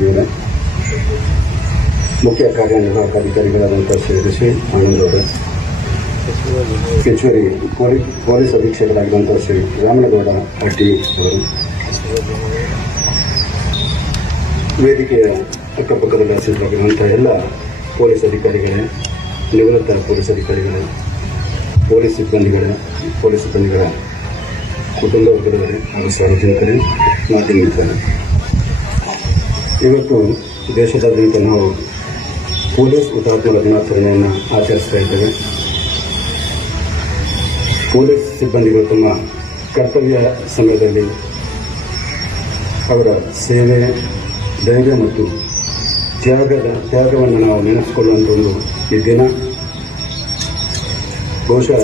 ಬೇನೇಂದ್ರ ಮುಖ್ಯ ಕಾರ್ಯನಿರ್ವಾಹಕ ಅಧಿಕಾರಿಗಳಾದಂತಹ ಶ್ರೀ ಋಷಿ ಆನಂದ್ ಅವರೇ, ಹೆಚ್ಚುವರಿ ಪೊಲೀಸ್ ಅಧೀಕ್ಷಕರಾಗಿರುವಂತಹ ಶ್ರೀ ರಾಮನಗೌಡ ಹಟ್ಟಿ ಅವರು. ವೇದಿಕೆಯ ಅಕ್ಕಪಕ್ಕದ ಹಾಸಿರಾಗಿರುವಂತಹ ಎಲ್ಲ ಪೊಲೀಸ್ ಅಧಿಕಾರಿಗಳೇ, ನಿವೃತ್ತ ಪೊಲೀಸ್ ಅಧಿಕಾರಿಗಳೇ, ಪೊಲೀಸ್ ಸಿಬ್ಬಂದಿಗಳೇ, ಪೊಲೀಸ್ ಸಿಬ್ಬಂದಿಗಳ ಕುಟುಂಬ ವರ್ಗದವರೇ, ಹಾಗೂ ಸಾರ್ವಜನಿಕರೇ, ಮಾಧ್ಯಮ ಮಿತ್ರರೇ ಇವತ್ತು ದೇಶದಾದ್ಯಂತ ನಾವು ಪೊಲೀಸ್ ಹುತಾತ್ಮರ ದಿನಾಚರಣೆಯನ್ನು ಆಚರಿಸ್ತಾ ಇದ್ದೇವೆ. ಪೊಲೀಸ್ ಸಿಬ್ಬಂದಿಗಳು ತಮ್ಮ ಕರ್ತವ್ಯ ಸಮಯದಲ್ಲಿ ಅವರ ಸೇವೆ, ಧೈರ್ಯ ಮತ್ತು ತ್ಯಾಗದ ತ್ಯಾಗವನ್ನು ನಾವು ನೆನೆಸಿಕೊಳ್ಳುವಂಥ ಒಂದು ಈ ದಿನ. ಬಹುಶಃ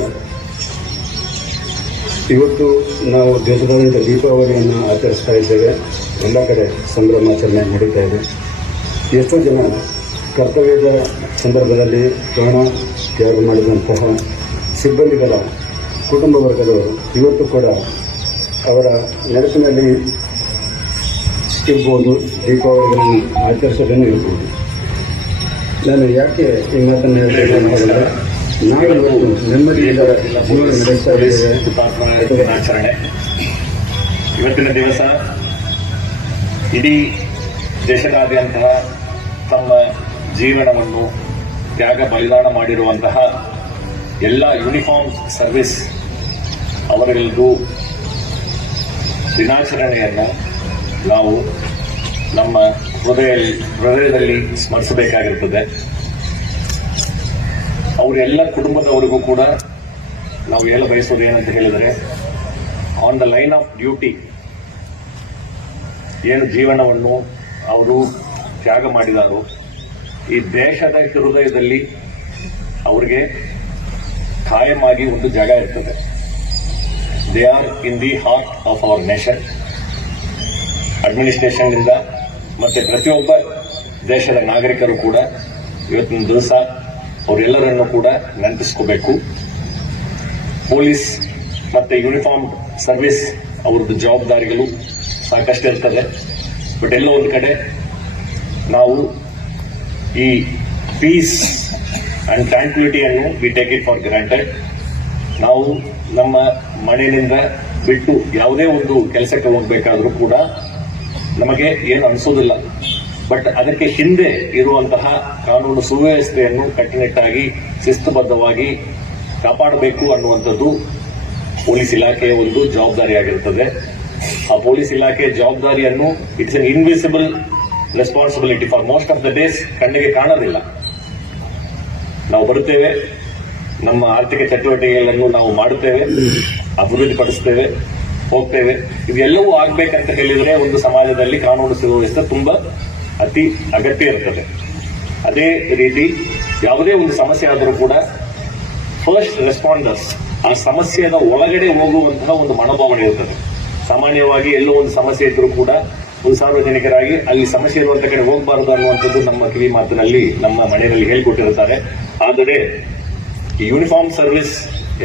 ಇವತ್ತು ನಾವು ದೇಶದಾದ್ಯಂತ ದೀಪಾವಳಿಯನ್ನು ಆಚರಿಸ್ತಾ ಇದ್ದೇವೆ. ಎಲ್ಲ ಕಡೆ ಸಂಭ್ರಮಾಚರಣೆ ನಡೀತಾ ಇದೆ. ಎಷ್ಟೋ ಜನ ಕರ್ತವ್ಯದ ಸಂದರ್ಭದಲ್ಲಿ ಪ್ರಾಣ ತ್ಯಾಗ ಮಾಡಿದಂತಹ ಸಿಬ್ಬಂದಿಗಳ ಕುಟುಂಬ ವರ್ಗದವರು ಇವತ್ತು ಕೂಡ ಅವರ ನೆನಪಿನಲ್ಲಿ ಇರ್ಬೋದು, ದೀಪಾವಳಿಗಳನ್ನು ಆಚರಿಸೋದನ್ನು ಇರ್ಬೋದು. ನಾನು ಯಾಕೆ ಈ ಮಾತನ್ನು ಹೇಳ್ತೇನೆ ಅಂತಂದರೆ ನಾವು ಇವತ್ತು ನೆಮ್ಮದಿಯಿಂದ ಜೀವನ ನಡೆಸ್ತಾ ಇದ್ದೇವೆ. ಆಚರಣೆ ಇವತ್ತಿನ ದಿವಸ ಇಡೀ ದೇಶದಾದ್ಯಂತ ತಮ್ಮ ಜೀವನವನ್ನು ತ್ಯಾಗ ಬಲಿದಾನ ಮಾಡಿರುವಂತಹ ಎಲ್ಲ ಯೂನಿಫಾರ್ಮ್ ಸರ್ವಿಸ್ ಅವರಿಗೂ ದಿನಾಚರಣೆಯನ್ನು ನಾವು ನಮ್ಮ ಹೃದಯ ಹೃದಯದಲ್ಲಿ ಸ್ಮರಿಸಬೇಕಾಗಿರ್ತದೆ. ಅವರೆಲ್ಲ ಕುಟುಂಬದವರಿಗೂ ಕೂಡ ನಾವು ಹೇಳ ಬಯಸೋದು ಏನಂತ ಹೇಳಿದರೆ on the line of duty ಏನು ಜೀವನವನ್ನು ಅವರು ತ್ಯಾಗ ಮಾಡಿದಾರೋ, ಈ ದೇಶದ ಹೃದಯದಲ್ಲಿ ಅವರಿಗೆ ಖಾಯಮಾಗಿ ಒಂದು ಜಾಗ ಇರ್ತದೆ. They are in the heart of our nation ಅಡ್ಮಿನಿಸ್ಟ್ರೇಷನ್ನಿಂದ ಮತ್ತೆ ಪ್ರತಿಯೊಬ್ಬ ದೇಶದ ನಾಗರಿಕರು ಕೂಡ ಇವತ್ತಿನ ದಿವಸ ಅವರೆಲ್ಲರನ್ನು ಕೂಡ ನೆನಪಿಸ್ಕೋಬೇಕು. ಪೊಲೀಸ್ ಮತ್ತೆ ಯೂನಿಫಾರ್ಮ್ ಸರ್ವಿಸ್ ಅವ್ರದ್ದು ಜವಾಬ್ದಾರಿಗಳು ಸಾಕಷ್ಟು ಇರ್ತದೆ ಬಟ್ ಎಲ್ಲೋ ಒಂದು ಕಡೆ ನಾವು ಈ peace and ಟ್ರಾಂಕ್ವಿಲಿಟಿಯನ್ನು we take it for granted ನಾವು ನಮ್ಮ ಮನೆಯಿಂದ ಬಿಟ್ಟು ಯಾವುದೇ ಒಂದು ಕೆಲಸಕ್ಕೆ ಹೋಗಬೇಕಾದ್ರೂ ಕೂಡ ನಮಗೆ ಏನು ಅನಿಸೋದಿಲ್ಲ. ಬಟ್ ಅದಕ್ಕೆ ಹಿಂದೆ ಇರುವಂತಹ ಕಾನೂನು ಸುವ್ಯವಸ್ಥೆಯನ್ನು ಕಟ್ಟುನಿಟ್ಟಾಗಿ, ಶಿಸ್ತುಬದ್ಧವಾಗಿ ಕಾಪಾಡಬೇಕು ಅನ್ನುವಂಥದ್ದು ಪೊಲೀಸ್ ಇಲಾಖೆಯ ಒಂದು ಜವಾಬ್ದಾರಿಯಾಗಿರುತ್ತದೆ ಆ ಪೊಲೀಸ್ ಇಲಾಖೆ ಜವಾಬ್ದಾರಿಯನ್ನು it's an invisible responsibility for most of the days ಕಣ್ಣಿಗೆ ಕಾಣೋದಿಲ್ಲ. ನಾವು ಬರುತ್ತೇವೆ, ನಮ್ಮ ಆರ್ಥಿಕ ಚಟುವಟಿಕೆಗಳನ್ನು ನಾವು ಮಾಡುತ್ತೇವೆ ಅಭಿವೃದ್ಧಿಪಡಿಸ್ತೇವೆ ಹೋಗ್ತೇವೆ. ಇದೆಲ್ಲವೂ ಆಗ್ಬೇಕಂತ ಹೇಳಿದ್ರೆ ಒಂದು ಸಮಾಜದಲ್ಲಿ ಕಾನೂನು ಸುವ್ಯವಸ್ಥೆ ತುಂಬಾ ಅತಿ ಅಗತ್ಯ ಇರ್ತದೆ. ಅದೇ ರೀತಿ ಯಾವುದೇ ಒಂದು ಸಮಸ್ಯೆ ಆದರೂ ಕೂಡ ಫಸ್ಟ್ ರೆಸ್ಪಾಂಡರ್ಸ್ ಆ ಸಮಸ್ಯೆಯ ಒಳಗಡೆ ಹೋಗುವಂತಹ ಒಂದು ಮನೋಭಾವನೆ ಇರ್ತದೆ. ಸಾಮಾನ್ಯವಾಗಿ ಎಲ್ಲೋ ಒಂದು ಸಮಸ್ಯೆ ಇದ್ರೂ ಕೂಡ ಒಂದು ಸಾರ್ವಜನಿಕರಾಗಿ ಅಲ್ಲಿ ಸಮಸ್ಯೆ ಇರುವಂತ ಕಡೆ ಹೋಗಬಾರದು ಅನ್ನುವಂಥದ್ದು ನಮ್ಮ ಕಿವಿ ಮಾತಿನಲ್ಲಿ, ನಮ್ಮ ಮನೆಯಲ್ಲಿ ಹೇಳಿಕೊಟ್ಟಿರ್ತಾರೆ. ಆದರೆ ಯೂನಿಫಾರ್ಮ್ ಸರ್ವಿಸ್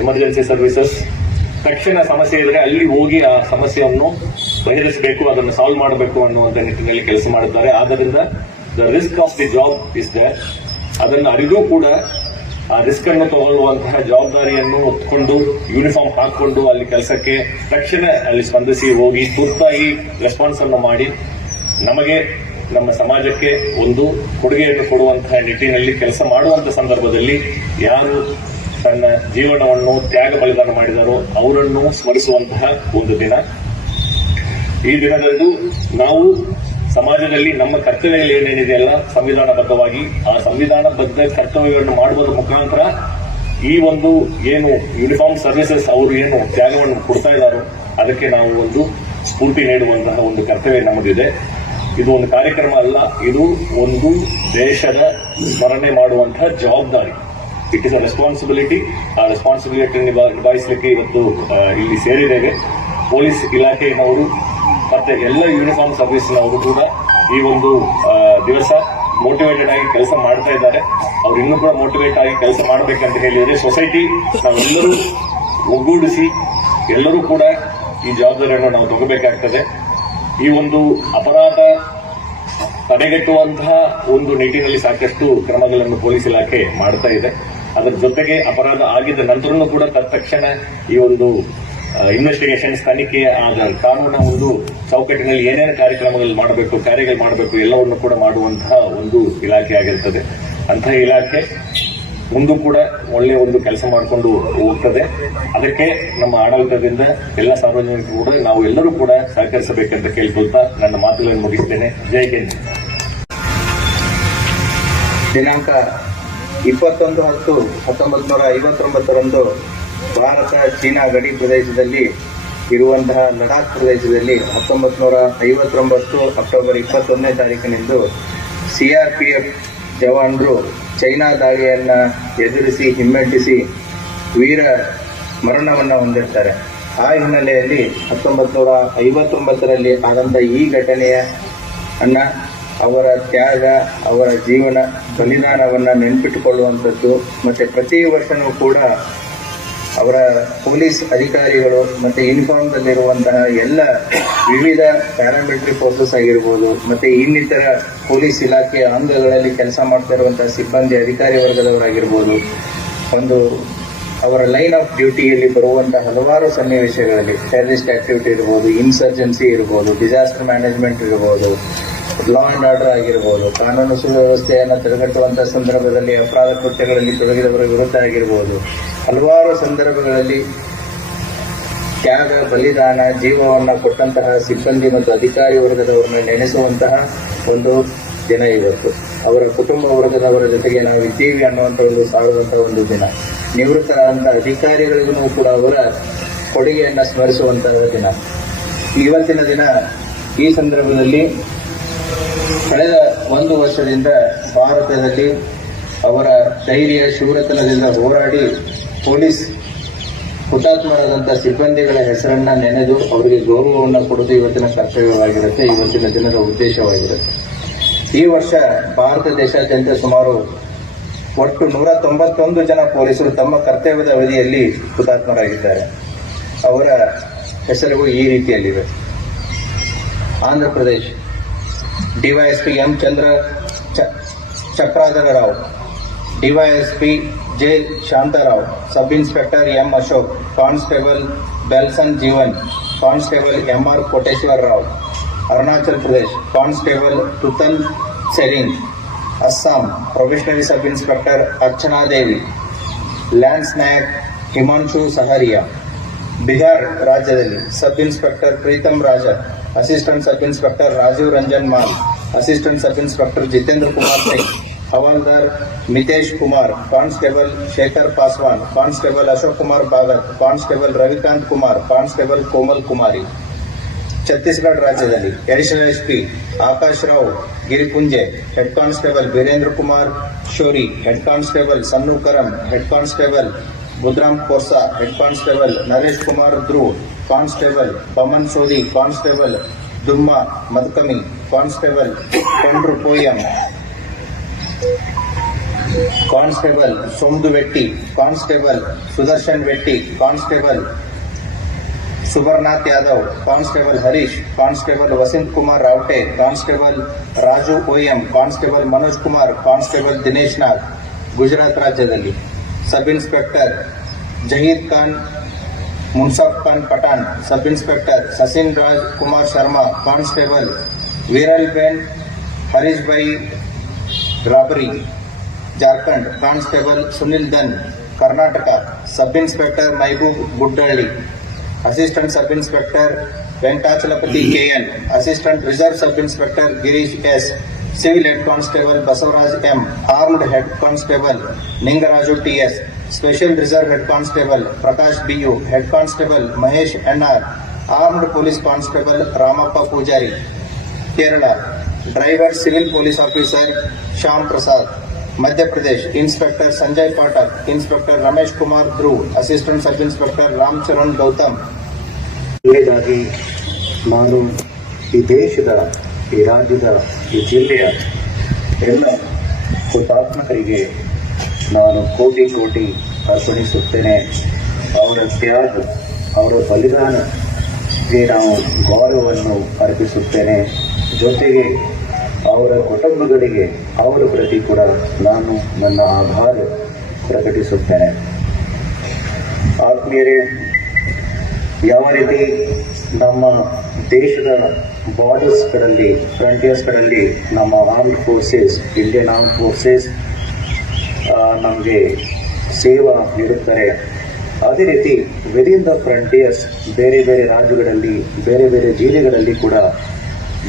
ಎಮರ್ಜೆನ್ಸಿ ಸರ್ವಿಸಸ್ ತಕ್ಷಣ ಸಮಸ್ಯೆ ಇದ್ರೆ ಅಲ್ಲಿ ಹೋಗಿ ಆ ಸಮಸ್ಯೆಯನ್ನು ಬಗೆಹರಿಸಬೇಕು, ಅದನ್ನು ಸಾಲ್ವ್ ಮಾಡಬೇಕು ಅನ್ನುವಂತ ನಿಟ್ಟಿನಲ್ಲಿ ಕೆಲಸ ಮಾಡುತ್ತಾರೆ. ಆದ್ದರಿಂದ the risk of the job is the ಅದನ್ನು ಅರಿಗೂ ಕೂಡ ಆ ರಿಸ್ಕ್ ಅನ್ನು ತಗೊಳ್ಳುವಂತಹ ಜವಾಬ್ದಾರಿಯನ್ನು ಒಪ್ಪಿಕೊಂಡು ಯೂನಿಫಾರ್ಮ್ ಹಾಕೊಂಡು ಅಲ್ಲಿ ಕೆಲಸಕ್ಕೆ ತಕ್ಷಣ ಅಲ್ಲಿ ಸ್ಪಂದಿಸಿ ಹೋಗಿ ತುರ್ತಾಗಿ ರೆಸ್ಪಾನ್ಸ್ ಅನ್ನು ಮಾಡಿ. ನಮಗೆ ನಮ್ಮ ಸಮಾಜಕ್ಕೆ ಒಂದು ಕೊಡುಗೆಯನ್ನು ಕೊಡುವಂತಹ ನಿಟ್ಟಿನಲ್ಲಿ ಕೆಲಸ ಮಾಡುವಂತಹ ಸಂದರ್ಭದಲ್ಲಿ ಯಾರು ತನ್ನ ಜೀವನವನ್ನು ತ್ಯಾಗ ಬಲಿದಾನ ಮಾಡಿದಾರೋ ಅವರನ್ನು ಸ್ಮರಿಸುವಂತಹ ಒಂದು ದಿನ. ಈ ದಿನದಂದು ನಾವು ಸಮಾಜದಲ್ಲಿ ನಮ್ಮ ಕರ್ತವ್ಯಗಳು ಏನೇನಿದೆಯಲ್ಲ ಸಂವಿಧಾನಬದ್ಧವಾಗಿ, ಆ ಸಂವಿಧಾನಬದ್ಧ ಕರ್ತವ್ಯಗಳನ್ನು ಮಾಡುವುದರ ಮುಖಾಂತರ ಈ ಒಂದು ಏನು ಯೂನಿಫಾರ್ಮ್ ಸರ್ವಿಸಸ್ ಅವರು ಏನು ತ್ಯಾಗವನ್ನು ಕೊಡ್ತಾ ಇದ್ದಾರೋ, ಅದಕ್ಕೆ ನಾವು ಒಂದು ಸ್ಫೂರ್ತಿ ನೀಡುವಂತಹ ಒಂದು ಕರ್ತವ್ಯ ನಮ್ಮದಿದೆ. ಇದು ಒಂದು ಕಾರ್ಯಕ್ರಮ ಅಲ್ಲ, ಇದು ಒಂದು ದೇಶದ ಸ್ಮರಣೆ ಮಾಡುವಂತಹ ಜವಾಬ್ದಾರಿ. ಇಟ್ ಇಸ್ ಅ ರೆಸ್ಪಾನ್ಸಿಬಿಲಿಟಿ ಆ ರೆಸ್ಪಾನ್ಸಿಬಿಲಿಟಿ ನಿಭಾಯಿಸಲಿಕ್ಕೆ ಇವತ್ತು ಇಲ್ಲಿ ಸೇರಿದ್ದೇವೆ. ಪೊಲೀಸ್ ಇಲಾಖೆಯಿನವರು ಮತ್ತೆ ಎಲ್ಲ ಯೂನಿಫಾರ್ಮ್ ಸರ್ವಿಸ್ನವರು ಕೂಡ ಈ ಒಂದು ದಿವಸ ಮೋಟಿವೇಟೆಡ್ ಆಗಿ ಕೆಲಸ ಮಾಡ್ತಾ ಇದ್ದಾರೆ. ಅವ್ರು ಇನ್ನೂ ಕೂಡ ಮೋಟಿವೇಟ್ ಆಗಿ ಕೆಲಸ ಮಾಡಬೇಕಂತ ಹೇಳಿದರೆ ಸೊಸೈಟಿ ನಾವೆಲ್ಲರೂ ಒಗ್ಗೂಡಿಸಿ ಎಲ್ಲರೂ ಕೂಡ ಈ ಜವಾಬ್ದಾರಿಯನ್ನು ನಾವು ತಗೋಬೇಕಾಗ್ತದೆ. ಈ ಒಂದು ಅಪರಾಧ ತಡೆಗಟ್ಟುವಂತಹ ಒಂದು ನಿಟ್ಟಿನಲ್ಲಿ ಸಾಕಷ್ಟು ಕ್ರಮಗಳನ್ನು ಪೊಲೀಸ್ ಇಲಾಖೆ ಮಾಡ್ತಾ ಇದೆ. ಅದರ ಜೊತೆಗೆ ಅಪರಾಧ ಆಗಿದ ನಂತರನೂ ಕೂಡ ತತ್ಕ್ಷಣ ಈ ಒಂದು ಇನ್ವೆಸ್ಟಿಗೇಷನ್ಸ್ ತನಿಖೆ ಆದ ಕಾನೂನಿನ ಒಂದು ಚೌಕಟ್ಟಿನಲ್ಲಿ ಏನೇನು ಕಾರ್ಯಕ್ರಮಗಳು ಮಾಡಬೇಕು, ಕಾರ್ಯಗಳು ಮಾಡಬೇಕು, ಎಲ್ಲವನ್ನು ಕೂಡ ಮಾಡುವಂತಹ ಒಂದು ಇಲಾಖೆ ಆಗಿರ್ತದೆ. ಅಂತಹ ಇಲಾಖೆ ಮುಂದೂ ಕೂಡ ಒಳ್ಳೆಯ ಒಂದು ಕೆಲಸ ಮಾಡಿಕೊಂಡು ಹೋಗ್ತದೆ. ಅದಕ್ಕೆ ನಮ್ಮ ಆಡಳಿತದಿಂದ ಎಲ್ಲ ಸಾರ್ವಜನಿಕರು ಕೂಡ ನಾವು ಎಲ್ಲರೂ ಕೂಡ ಸಹಕರಿಸಬೇಕಂತ ಕೇಳ್ಕೊಳ್ತಾ ನನ್ನ ಮಾತುಗಳನ್ನು ಮುಗಿಸ್ತೇನೆ. ಜೈ ಹಿಂದ್. ದಿನಾಂಕ ಇಪ್ಪತ್ತೊಂದು ಹತ್ತು ಹತ್ತೊಂಬತ್ತು ನೂರ ಐವತ್ತೊಂಬತ್ತರಂದು ಭಾರತ, ಚೀನಾ ಗಡಿ ಪ್ರದೇಶದಲ್ಲಿ ಇರುವಂತಹ ಲಡಾಖ್ ಪ್ರದೇಶದಲ್ಲಿ ಹತ್ತೊಂಬತ್ತು ನೂರ ಐವತ್ತೊಂಬತ್ತು ಅಕ್ಟೋಬರ್ ಇಪ್ಪತ್ತೊಂದನೇ ತಾರೀಕಿನಂದು ಸಿಆರ್ಪಿಎಫ್ ಜವಾನರು ಚೈನಾ ದಾಳಿಯನ್ನ ಎದುರಿಸಿ, ಹಿಮ್ಮೆಟ್ಟಿಸಿ ವೀರ ಮರಣವನ್ನು ಹೊಂದಿರ್ತಾರೆ. ಆ ಹಿನ್ನೆಲೆಯಲ್ಲಿ ಹತ್ತೊಂಬತ್ತು ನೂರ ಐವತ್ತೊಂಬತ್ತರಲ್ಲಿ ಆದಂಥ ಈ ಘಟನೆಯ ಅನ್ನ ಅವರ ತ್ಯಾಗ, ಅವರ ಜೀವನ, ಬಲಿದಾನವನ್ನು ನೆನ್ಪಿಟ್ಟುಕೊಳ್ಳುವಂಥದ್ದು, ಮತ್ತೆ ಪ್ರತಿ ವರ್ಷನೂ ಕೂಡ ಅವರ ಪೊಲೀಸ್ ಅಧಿಕಾರಿಗಳು ಮತ್ತೆ ಯೂನಿಫಾರ್ಮ್ದಲ್ಲಿರುವಂತಹ ಎಲ್ಲ ವಿವಿಧ ಪ್ಯಾರಾಮಿಲಿಟರಿ ಫೋರ್ಸಸ್ ಆಗಿರ್ಬೋದು, ಮತ್ತೆ ಇನ್ನಿತರ ಪೊಲೀಸ್ ಇಲಾಖೆಯ ಅಂಗಗಳಲ್ಲಿ ಕೆಲಸ ಮಾಡ್ತಾ ಇರುವಂತಹ ಸಿಬ್ಬಂದಿ ಅಧಿಕಾರಿ ವರ್ಗದವರಾಗಿರ್ಬೋದು, ಒಂದು ಅವರ ಲೈನ್ ಆಫ್ ಡ್ಯೂಟಿಯಲ್ಲಿ ಬರುವಂತಹ ಹಲವಾರು ಸನ್ನಿವೇಶಗಳಲ್ಲಿ ಟೆರರಿಸ್ಟ್ ಆಕ್ಟಿವಿಟಿ ಇರ್ಬೋದು ಇನ್ಸರ್ಜೆನ್ಸಿ ಇರ್ಬೋದು ಡಿಸಾಸ್ಟರ್ ಮ್ಯಾನೇಜ್ಮೆಂಟ್ ಇರ್ಬೋದು ಲಾ ಅಂಡ್ ಆರ್ಡರ್ ಆಗಿರ್ಬೋದು, ಕಾನೂನು ಸುವ್ಯವಸ್ಥೆಯನ್ನು ತಡೆಗಟ್ಟುವಂತಹ ಸಂದರ್ಭದಲ್ಲಿ ಅಪರಾಧ ಕೃತ್ಯಗಳಲ್ಲಿ ತೊಡಗಿದವರ ವಿರುದ್ಧ ಆಗಿರ್ಬೋದು ಹಲವಾರು ಸಂದರ್ಭಗಳಲ್ಲಿ ತ್ಯಾಗ, ಬಲಿದಾನ, ಜೀವವನ್ನು ಕೊಟ್ಟಂತಹ ಸಿಬ್ಬಂದಿ ಮತ್ತು ಅಧಿಕಾರಿ ವರ್ಗದವರನ್ನ ನೆನೆಸುವಂತಹ ಒಂದು ದಿನ ಇವತ್ತು. ಅವರ ಕುಟುಂಬ ವರ್ಗದವರ ಜೊತೆಗೆ ನಾವು ಇದ್ದೀವಿ ಅನ್ನುವಂಥ ಒಂದು ಸಾರುವಂತಹ ಒಂದು ದಿನ. ನಿವೃತ್ತರಾದಂತಹ ಅಧಿಕಾರಿಗಳಿಗೂ ಕೂಡ ಅವರ ಕೊಡುಗೆಯನ್ನು ಸ್ಮರಿಸುವಂತಹ ದಿನ. ಇವತ್ತಿನ ದಿನ ಈ ಸಂದರ್ಭದಲ್ಲಿ ಕಳೆದ ಒಂದು ವರ್ಷದಿಂದ ಭಾರತದಲ್ಲಿ ಅವರ ಧೈರ್ಯ ಶೂರತನದಿಂದ ಹೋರಾಡಿ ಪೊಲೀಸ್ ಹುತಾತ್ಮರಾದಂತಹ ಸಿಬ್ಬಂದಿಗಳ ಹೆಸರನ್ನ ನೆನೆದು ಅವರಿಗೆ ಗೌರವವನ್ನು ಕೊಡುವುದು ಇವತ್ತಿನ ಕರ್ತವ್ಯವಾಗಿರುತ್ತೆ, ಇವತ್ತಿನ ದಿನದ ಉದ್ದೇಶವಾಗಿರುತ್ತೆ. ಈ ವರ್ಷ ಭಾರತ ದೇಶಾದ್ಯಂತ ಸುಮಾರು ಒಟ್ಟು ನೂರ ತೊಂಬತ್ತೊಂದು ಜನ ಪೊಲೀಸರು ತಮ್ಮ ಕರ್ತವ್ಯದ ಅವಧಿಯಲ್ಲಿ ಹುತಾತ್ಮರಾಗಿದ್ದಾರೆ. ಅವರ ಹೆಸರುಗಳು ಈ ರೀತಿಯಲ್ಲಿವೆ. Andhra Pradesh DYSP M Chandra Chakradhara Rao DYSP J Shantarao sub inspector M Ashok constable Belson Jeevan constable M R Koteshwara Rao Arunachal Pradesh constable Tutal Tsering Assam probationary sub inspector Archana Devi lance Nayak Himanshu Saharia Bihar ರಾಜ್ಯದಲ್ಲಿ sub inspector Pritam Raja assistant sub inspector Rajeev Ranjan Mal assistant sub inspector Jitendra Kumar Singh Havildar Mitesh Kumar, constable Shekhar Paswan, constable Ashok Kumar Bhagat constable Ravikant Kumar, constable Komal Kumari. Chhattisgarh ರಾಜ್ಯದಲ್ಲಿ additional SP Akash Rao Giripunje head constable Virendra Kumar Shori, head constable Sannu Karam, head constable Budhram Korsa, head constable Naresh Kumar Dhruv, constable Paman Sodi, constable Dumma Madkami, constable Kondru Poyam constable ಸೋಮ್ದು ವೆಟ್ಟಿ constable Sudarshan ವೆಟ್ಟಿ constable Subarnath Yadav constable Harish constable Vasant Kumar Ravate constable Raju OM constable Manoj Kumar constable Dinesh Nath Gujarat ರಾಜ್ಯದಲ್ಲಿ sub inspector Zahid Khan Munsaf Khan Pathan sub inspector ಸಸಿನ್ Raj Kumar Sharma constable ವೀರಲ್ ಬೆನ್ Harish Bai Rabari Jharkhand constable Sunil Dhan Karnataka, sub inspector Mehboob Guddalli, assistant sub inspector Venkatachalapathi KN, assistant reserve sub inspector Girish S, civil head constable Basavaraj M, armed head constable Ningaraju TS special reserve head constable Prakash BU, head constable Mahesh NR, armed police constable Ramappa Pujari, Kerala, driver, civil police officer Shyam Prasad. Madhya Pradesh inspector Sanjay Pathak inspector Ramesh Kumar Dhruv assistant sub inspector Ram Charan Gautam. ಕೊನೆಯದಾಗಿ ನಾನು ಈ ದೇಶದ, ಈ ರಾಜ್ಯದ, ಈ ಜಿಲ್ಲೆಯ ಎಲ್ಲ ಹುತಾತ್ಮಕರಿಗೆ ನಾನು ಕೋಟಿ ಕೋಟಿ ಅರ್ಪಣಿಸುತ್ತೇನೆ. ಅವರ ತ್ಯಾಗ, ಅವರ ಬಲಿದಾನಕ್ಕೆ ನಾವು ಗೌರವವನ್ನು ಅರ್ಪಿಸುತ್ತೇನೆ. ಜೊತೆಗೆ ಅವರ ಕುಟುಂಬಗಳಿಗೆ ಅವರ ಪ್ರತಿ ಕೂಡ ನಾನು ನನ್ನ ಆಭಾರ ಪ್ರಕಟಿಸುತ್ತೇನೆ. ಆತ್ಮೀಯರೇ, ಯಾವ ರೀತಿ ನಮ್ಮ ದೇಶದ ಬಾರ್ಡರ್ಸ್ಗಳಲ್ಲಿ, ಫ್ರಂಟಿಯರ್ಸ್ಗಳಲ್ಲಿ ನಮ್ಮ armed forces Indian armed forces ನಮಗೆ ಸೇವಾ ನೀಡುತ್ತಾರೆ. ಅದೇ ರೀತಿ ವಿದಿನ್ ದ ಫ್ರಂಟಿಯರ್ಸ್ ಬೇರೆ ಬೇರೆ ರಾಜ್ಯಗಳಲ್ಲಿ, ಬೇರೆ ಬೇರೆ ಜಿಲ್ಲೆಗಳಲ್ಲಿ ಕೂಡ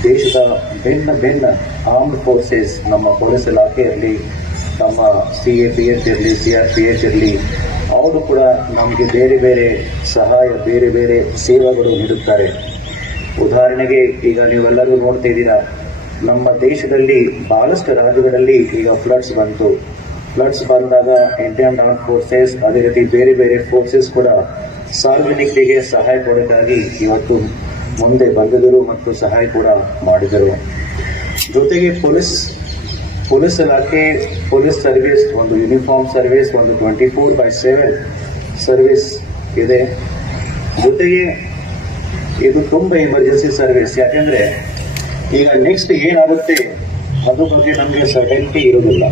ದೇಶದ ಭಿನ್ನ ಭಿನ್ನ ಆರ್ಮ್ಡ್ ಫೋರ್ಸಸ್ ನಮ್ಮ ಪೊಲೀಸ್ ಇಲಾಖೆ ಇರಲಿ, ನಮ್ಮ ಸಿ ಎ ಪಿ ಎಚ್ ಇರಲಿ ಸಿ ಆರ್ ಪಿ ಎಚ್ ಇರಲಿ, ಅವರು ಕೂಡ ನಮಗೆ ಬೇರೆ ಬೇರೆ ಸಹಾಯ, ಬೇರೆ ಬೇರೆ ಸೇವೆಗಳು ನೀಡುತ್ತಾರೆ. ಉದಾಹರಣೆಗೆ ಈಗ ನೀವೆಲ್ಲರೂ ನೋಡ್ತಾ ಇದ್ದೀರಾ, ನಮ್ಮ ದೇಶದಲ್ಲಿ ಬಹಳಷ್ಟು ರಾಜ್ಯಗಳಲ್ಲಿ ಈಗ ಫ್ಲಡ್ಸ್ ಬಂತು. ಫ್ಲಡ್ಸ್ ಬಂದಾಗ ಇಂಡಿಯನ್ ಆರ್ಮ್ ಫೋರ್ಸಸ್ ಅದೇ ರೀತಿ ಬೇರೆ ಬೇರೆ ಫೋರ್ಸಸ್ ಕೂಡ ಸಾರ್ವಜನಿಕರಿಗೆ ಸಹಾಯ ಕೊಡೋಕ್ಕಾಗಿ ಇವತ್ತು ಮುಂದೆ ಬಂದಿದ್ದರು ಮತ್ತು ಸಹಾಯ ಕೂಡ ಮಾಡಿದರು. ಜೊತೆಗೆ ಪೊಲೀಸ್ ಪೊಲೀಸ್ ಇಲಾಖೆ, ಪೊಲೀಸ್ ಸರ್ವಿಸ್, ಒಂದು ಯೂನಿಫಾರ್ಮ್ ಸರ್ವಿಸ್, ಒಂದು twenty four by seven service ಇದೆ. ಜೊತೆಗೆ ಇದು ತುಂಬ ಎಮರ್ಜೆನ್ಸಿ ಸರ್ವಿಸ್ ಯಾಕೆಂದ್ರೆ ಈಗ ನೆಕ್ಸ್ಟ್ ಏನಾಗುತ್ತೆ, ಅದು ಬಗ್ಗೆ ನಮಗೆ ಸರ್ಟೆಂಟಿ ಇರೋದಿಲ್ಲ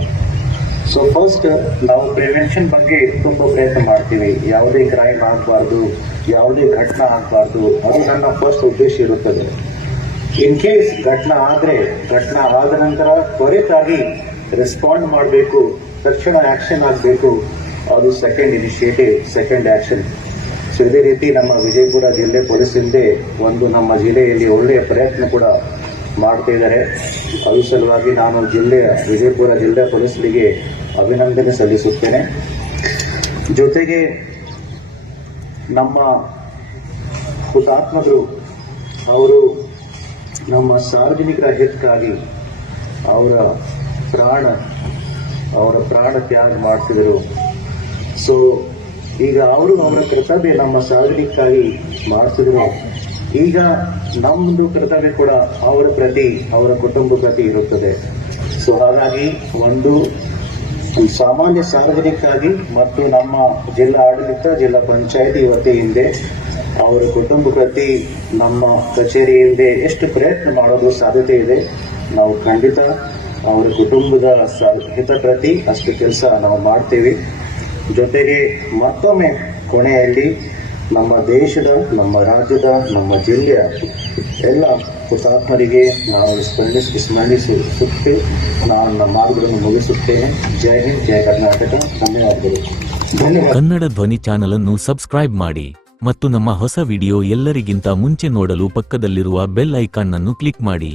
ಸೊ ಫಸ್ಟ್ ನಾವು ಪ್ರಿವೆನ್ಷನ್ ಬಗ್ಗೆ ತುಂಬ ಪ್ರಯತ್ನ ಮಾಡ್ತೀವಿ. ಯಾವುದೇ ಕ್ರೈಮ್ ಆಗಬಾರ್ದು, ಯಾವುದೇ ಘಟನೆ ಆಗಬಾರ್ದು, ಅದು ನನ್ನ ಫಸ್ಟ್ ಉದ್ದೇಶ ಇರುತ್ತದೆ. ಇನ್ ಕೇಸ್ ಘಟನೆ ಆದರೆ, ಘಟನೆ ಆದ ನಂತರ ತ್ವರಿತಾಗಿ ರೆಸ್ಪಾಂಡ್ ಮಾಡಬೇಕು, ತಕ್ಷಣ ಆಕ್ಷನ್ ಆಗಬೇಕು. ಅದು second initiative second action so ಇದೇ ರೀತಿ ನಮ್ಮ ವಿಜಯಪುರ ಜಿಲ್ಲೆ ಪೊಲೀಸ್ ಹಿಂದೆ ಒಂದು ನಮ್ಮ ಜಿಲ್ಲೆಯಲ್ಲಿ ಒಳ್ಳೆಯ ಪ್ರಯತ್ನ ಕೂಡ ಮಾಡ್ತಾ ಇದ್ದಾರೆ. ಅದ್ರ ಸಲುವಾಗಿ ನಾನು ಜಿಲ್ಲೆಯ ವಿಜಯಪುರ ಜಿಲ್ಲಾ ಪೊಲೀಸರಿಗೆ ಅಭಿನಂದನೆ ಸಲ್ಲಿಸುತ್ತೇನೆ. ಜೊತೆಗೆ ನಮ್ಮ ಹುತಾತ್ಮರು, ಅವರು ನಮ್ಮ ಸಾರ್ವಜನಿಕರ ಹಿತಕ್ಕಾಗಿ ಅವರ ಪ್ರಾಣ ಅವರ ಪ್ರಾಣ ತ್ಯಾಗ ಮಾಡ್ತಿದ್ರು ಸೊ ಈಗ ಅವರು ಅವರ ಕರ್ತವ್ಯ ನಮ್ಮ ಸಾರ್ವಜನಿಕಕ್ಕಾಗಿ ಮಾಡ್ತಿದ್ರು. ಈಗ ನಮ್ಮದು ಕರ್ತವ್ಯ ಕೂಡ ಅವರ ಪ್ರತಿ, ಅವರ ಕುಟುಂಬ ಪ್ರತಿ ಇರುತ್ತದೆ. ಸೊ ಹಾಗಾಗಿ ಒಂದು ಸಾಮಾನ್ಯ ಸಾರ್ವಜನಿಕರಾಗಿ ಮತ್ತು ನಮ್ಮ ಜಿಲ್ಲಾ ಆಡಳಿತ, ಜಿಲ್ಲಾ ಪಂಚಾಯತಿ ವತಿಯಿಂದ ಅವರ ಕುಟುಂಬ ಪ್ರತಿ ನಮ್ಮ ಕಚೇರಿ ಹಿಂದೆ ಎಷ್ಟು ಪ್ರಯತ್ನ ಮಾಡೋದು ಸಾಧ್ಯತೆ ಇದೆ. ನಾವು ಖಂಡಿತ ಅವರ ಕುಟುಂಬದ ಹಿತ ಪ್ರತಿ ಅಷ್ಟು ಕೆಲಸ ನಾವು ಮಾಡ್ತೀವಿ. ಜೊತೆಗೆ ಮತ್ತೊಮ್ಮೆ ಕೊನೆಯಲ್ಲಿ ನಮ್ಮ ದೇಶದ, ನಮ್ಮ ರಾಜ್ಯದ, ನಮ್ಮ ಜಿಲ್ಲೆಯ ಎಲ್ಲ ಹುತಾತ್ಮರಿಗೆ ನಾವು ಸ್ಪಂದಿಸಿ ಸ್ಮರಣಿಸುತ್ತೆ ನಾನು ನಮ್ಮ ಮಾರ್ಗವನ್ನು ಮುಗಿಸುತ್ತೇನೆ. ಜೈ ಹಿಂದ್, ಜೈ ಕರ್ನಾಟಕ. ಧನ್ಯವಾದಗಳು. ಧನ್ಯವಾದ. ಕನ್ನಡ ಧ್ವನಿ ಚಾನಲ್ ಅನ್ನು ಸಬ್ಸ್ಕ್ರೈಬ್ ಮಾಡಿ ಮತ್ತು ನಮ್ಮ ಹೊಸ ವಿಡಿಯೋ ಎಲ್ಲರಿಗಿಂತ ಮುಂಚೆ ನೋಡಲು ಪಕ್ಕದಲ್ಲಿರುವ ಬೆಲ್ ಐಕಾನ್ ಅನ್ನು ಕ್ಲಿಕ್ ಮಾಡಿ.